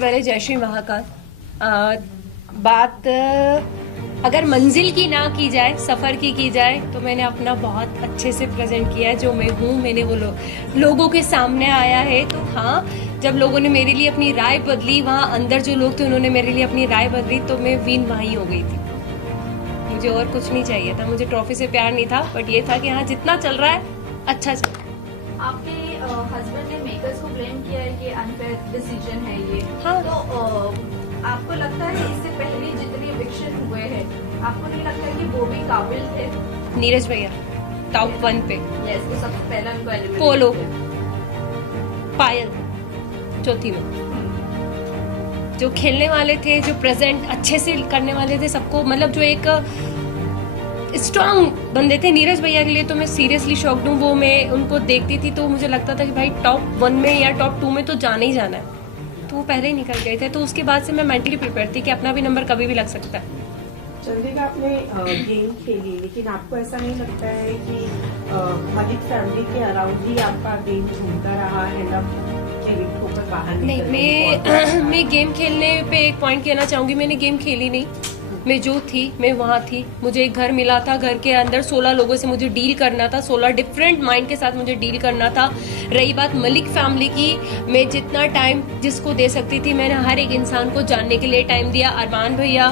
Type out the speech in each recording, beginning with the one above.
सबसे पहले जय श्री महाकाल। बात अगर मंजिल की ना की जाए, सफ़र की जाए, तो मैंने अपना बहुत अच्छे से प्रेजेंट किया है जो मैं हूँ। मैंने वो लोगों के सामने आया है। तो हाँ, जब लोगों ने मेरे लिए अपनी राय बदली, वहाँ अंदर जो लोग थे उन्होंने मेरे लिए अपनी राय बदली, तो मैं विन वहीं हो गई थी। मुझे और कुछ नहीं चाहिए था, मुझे ट्रॉफी से प्यार नहीं था, बट ये था कि हाँ जितना चल रहा है अच्छा चल रहा है। आपके हस्बैंड ने मेकर्स को ब्लेम किया है कि अनफेयर डिसीजन है ये। हाँ। तो आपको लगता है इससे पहले जितने इविक्शन हुए हैं, आपको नहीं लगता है कि वो भी काबिल थे? नीरज भैया टॉप 1 पे। यस, तो सबसे पहला उनको एलिमिनेट पोलो, पायल चौथी में। जो खेलने वाले थे, जो प्रेजेंट अच्छे से करने वाले थे सबको, मतलब जो एक स्ट्रांग बंदे थे, नीरज भैया के लिए तो मैं सीरियसली शॉक्ड हूँ। वो मैं उनको देखती थी तो मुझे लगता था कि भाई टॉप 1 में या टॉप 2 में तो जाना ही जाना है। तो वो पहले ही निकल गए थे, तो उसके बाद से मैं मेंटली प्रिपेयर थी कि अपना भी नंबर कभी भी लग सकता है। चंद्रिका, आपने गेम खेली, लेकिन आपको ऐसा नहीं लगता है कि मलिक फैमिली के अराउंड ही आपका गेम घूमता रहा है, होकर बाहर नहीं, मैं गेम खेलने पे एक पॉइंट कहना चाहूंगी, मैंने गेम खेली नहीं। मैं जो थी मैं वहाँ थी। मुझे एक घर मिला था, घर के अंदर 16 लोगों से मुझे डील करना था, 16 डिफरेंट माइंड के साथ मुझे डील करना था। रही बात मलिक फैमिली की, मैं जितना टाइम जिसको दे सकती थी मैंने हर एक इंसान को जानने के लिए टाइम दिया। अरमान भैया,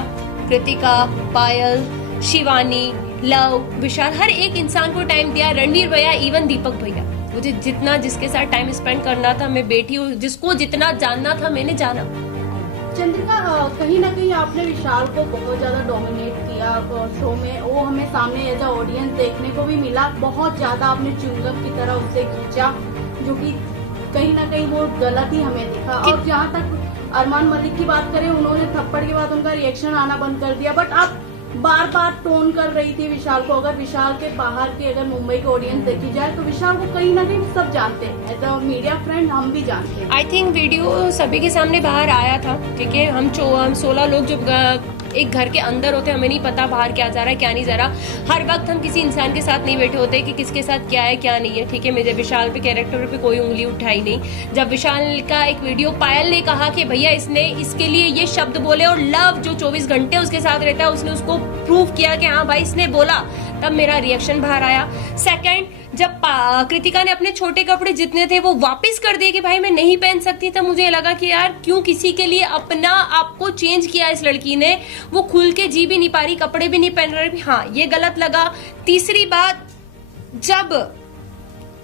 कृतिका, पायल, शिवानी, लव, विशाल, हर एक इंसान को टाइम दिया। रणवीर भैया, इवन दीपक भैया, मुझे जितना जिसके साथ टाइम स्पेंड करना था, मैं बेटी हूँ, जिसको जितना जानना था मैंने जाना। चंद्रिका, कहीं ना कहीं आपने विशाल को बहुत ज्यादा डोमिनेट किया शो में। वो हमें सामने एज अ ऑडियंस देखने को भी मिला। बहुत ज्यादा आपने च्युइंगम की तरह उससे खींचा, जो कि कहीं ना कहीं वो गलत ही हमें दिखा। और जहाँ तक अरमान मलिक की बात करें, उन्होंने थप्पड़ के बाद उनका रिएक्शन आना बंद कर दिया, बट आप बार बार टोन कर रही थी विशाल को। अगर विशाल के बाहर की अगर मुंबई की ऑडियंस देखी जाए तो विशाल को कहीं ना कहीं सब जानते हैं, एज अ मीडिया फ्रेंड हम भी जानते हैं। आई थिंक वीडियो सभी के सामने बाहर आया था, ठीक है। हम 16 लोग जो एक घर के अंदर होते हैं, हमें नहीं पता बाहर क्या जा रहा है क्या नहीं जा रहा। हर वक्त हम किसी इंसान के साथ नहीं बैठे होते कि किसके साथ क्या है क्या नहीं है, ठीक है। मेरे विशाल पे कैरेक्टर पे कोई उंगली उठाई नहीं। जब विशाल का एक वीडियो पायल ने कहा कि भैया इसने इसके लिए ये शब्द बोले, और लव जो 24 घंटे उसके साथ रहता है उसने उसको प्रूव किया कि हाँ भाई इसने बोला, तब मेरा रिएक्शन बाहर आया। सेकंड, जब कृतिका ने अपने छोटे कपड़े जितने थे वो वापस कर दिए कि भाई मैं नहीं पहन सकती, तब मुझे लगा कि यार क्यों किसी के लिए अपना आपको चेंज किया इस लड़की ने। वो खुल के जी भी नहीं पा रही, कपड़े भी नहीं पहन रही। हाँ, ये गलत लगा। तीसरी बात, जब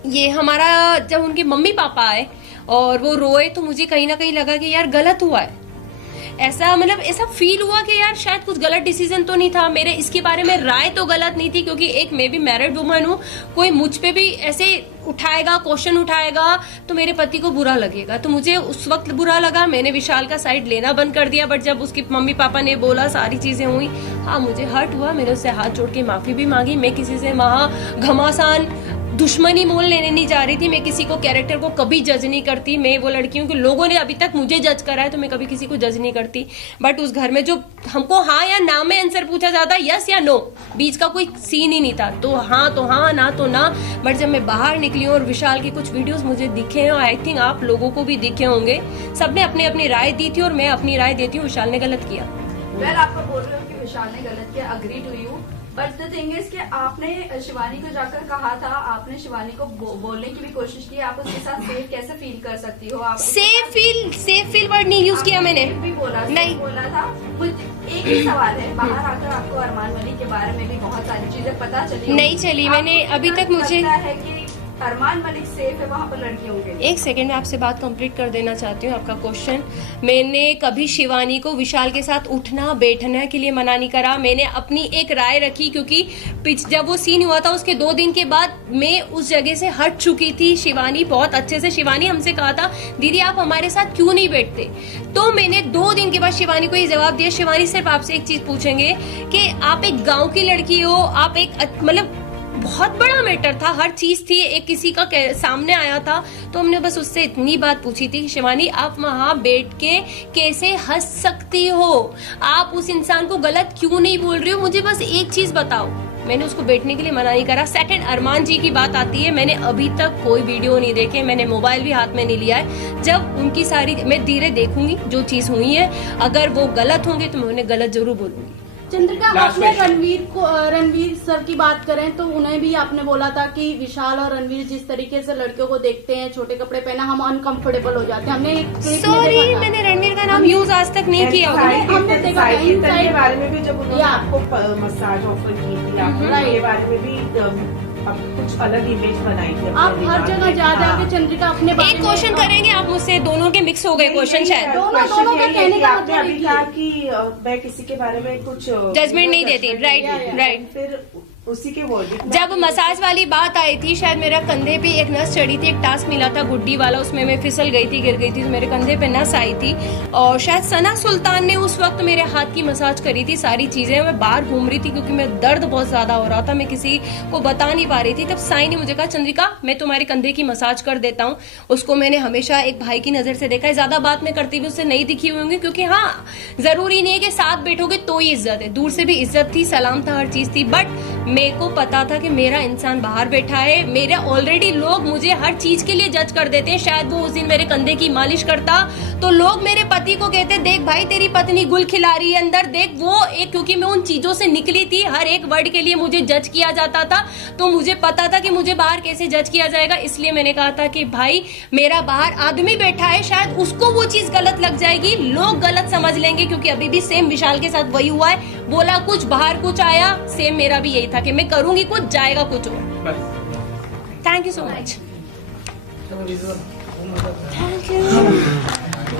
ये हमारा जब उनके मम्मी पापा आए और वो रोए तो मुझे कहीं ना कहीं लगा कि यार गलत हुआ है। ऐसा मतलब ऐसा फील हुआ कि यार शायद कुछ गलत डिसीजन तो नहीं था मेरे। इसके बारे में राय तो गलत नहीं थी, क्योंकि एक मैं भी मैरिड वुमन हूँ। कोई मुझ पे भी ऐसे उठाएगा, क्वेश्चन उठाएगा तो मेरे पति को बुरा लगेगा। तो मुझे उस वक्त बुरा लगा, मैंने विशाल का साइड लेना बंद कर दिया। बट जब उसके मम्मी पापा ने बोला, सारी चीजें हुई, हाँ मुझे हर्ट हुआ। मैंने उससे हाथ जोड़ के माफी भी मांगी। मैं किसी से वहां घमासान दुश्मनी मोल लेने नहीं जा रही थी। मैं किसी को कैरेक्टर को कभी जज नहीं करती। मैं वो लड़की हूँ कि लोगों ने अभी तक मुझे जज करा है, तो मैं कभी किसी को जज नहीं करती। बट उस घर में जो हमको हाँ या ना में आंसर पूछा जाता, यस या नो, बीच का कोई सीन ही नहीं था। तो हाँ ना तो ना। बट जब मैं बाहर निकली हूँ और विशाल के कुछ वीडियोस मुझे दिखे हैं, और आई थिंक आप लोगों को भी दिखे होंगे, सबने अपने अपनी राय दी थी और मैं अपनी राय देती हूँ, विशाल ने गलत किया। वेल, आप बोल रहे हो कि विशाल ने गलत किया, agree to you, but the thing is कि आपने शिवानी को जाकर कहा था, आपने शिवानी को बोलने की भी कोशिश की, आप उसके साथ सेफ कैसे फील कर सकती हो? आप सेफ फील वर्ड नहीं यूज किया मैंने। भी बोला नहीं बोला था। मुझे एक ही सवाल है, बाहर आकर आपको अरमान मलिक के बारे में भी बहुत सारी चीजें पता चली नहीं चली। मैंने अभी तक मुझे है कि अरमान मलिक सेफ है वहाँ पर लड़कियों के लिए। एक सेकंड में आपसे बात कंप्लीट कर देना चाहती हूँ। आपका क्वेश्चन, मैंने कभी शिवानी को विशाल के साथ उठना बैठने के लिए मना नहीं करा। मैंने अपनी एक राय रखी, क्योंकि जब वो सीन हुआ था उसके 2 दिन के बाद मैं उस जगह से हट चुकी थी। शिवानी बहुत अच्छे से, शिवानी हमसे कहा था दीदी आप हमारे साथ क्यों नहीं बैठते, तो मैंने 2 दिन के बाद शिवानी को ये जवाब दिया। शिवानी सिर्फ आपसे एक चीज पूछेंगे कि आप एक गाँव की लड़की हो, आप एक मतलब बहुत बड़ा मैटर था, हर चीज थी, एक किसी का सामने आया था, तो हमने बस उससे इतनी बात पूछी थी कि शिवानी आप वहां बैठ के कैसे हंस सकती हो, आप उस इंसान को गलत क्यों नहीं बोल रही हो, मुझे बस एक चीज बताओ। मैंने उसको बैठने के लिए मना नहीं करा। सेकंड, अरमान जी की बात आती है, मैंने अभी तक कोई वीडियो नहीं देखे, मैंने मोबाइल भी हाथ में नहीं लिया है। जब उनकी सारी मैं धीरे देखूंगी जो चीज हुई है, अगर वो गलत होंगे तो मैं उन्हें गलत जरूर बोलूंगी। चंद्रिका, Last आपने question. रणवीर सर की बात करें तो उन्हें भी आपने बोला था कि विशाल और रणवीर जिस तरीके से लड़कियों को देखते हैं, छोटे कपड़े पहना, हम अनकंफर्टेबल हो जाते हैं। हमने एक clip में सॉरी, देखा था। मैंने रणवीर का नाम यूज आज तक नहीं किया होगा। हमने देखा था, साइकिल inside- के बारे में भी जब उन्होंने Yeah. आपको मसाज ऑफर की थी, आपने Right. के बारे में भी अब कुछ अलग इमेज बनाई थी। आप अपने हर दिमाग जगह में। जा जाके चंद्रिका अपने बारे एक में- क्वेश्चन करेंगे आप मुझसे, दोनों के मिक्स हो गए क्वेश्चन शायद। दोनों क्वेश्चन का यही है कहने कि का आपने मतलब अभी एक ही कहा है। कि मैं किसी के बारे में कुछ Judgment नहीं देती, right, right. फिर उसी के वर्डिक्ट में जब मसाज वाली बात आई थी, शायद मेरा कंधे पे एक नस चढ़ी थी, एक टास्क मिला था गुड्डी वाला, उसमें मैं फिसल गई थी, गिर गई थी, तो मेरे कंधे पे नस आई थी। और शायद सना सुल्तान ने उस वक्त मेरे हाथ की मसाज करी थी। सारी चीजें मैं बाहर घूम रही थी क्योंकि मैं दर्द बहुत ज्यादा हो रहा था, मैं किसी को बता नहीं पा रही थी। तब साई ने मुझे कहा, चंद्रिका मैं तुम्हारे कंधे की मसाज कर देता हूँ। उसको मैंने हमेशा एक भाई की नजर से देखा है, ज्यादा बात में करती हुई उससे नहीं दिखी हुई होंगी, क्योंकि हाँ, जरूरी नहीं है कि साथ बैठोगे तो ही इज्जत है, दूर से भी इज्जत थी, सलाम था, हर चीज थी। बट मेरे को पता था कि मेरा इंसान बाहर बैठा है। मेरे ऑलरेडी लोग मुझे हर चीज के लिए जज कर देते हैं। शायद वो उस दिन मेरे कंधे की मालिश करता तो लोग मेरे पति को कहते, देख भाई तेरी पत्नी गुल खिला रही है अंदर, देख वो एक, क्योंकि मैं उन चीजों से निकली थी, हर एक वर्ड के लिए मुझे जज किया जाता था। तो मुझे पता था कि मुझे बाहर कैसे जज किया जाएगा, इसलिए मैंने कहा था कि भाई मेरा बाहर आदमी बैठा है, शायद उसको वो चीज गलत लग जाएगी, लोग गलत समझ लेंगे, क्योंकि अभी भी सेम विशाल के साथ वही हुआ है। बोला कुछ, बाहर कुछ आया, सेम मेरा भी यही था कि मैं करूंगी कुछ, जाएगा कुछ और। बस थैंक यू सो मच। चलो विजुअल थैंक यू।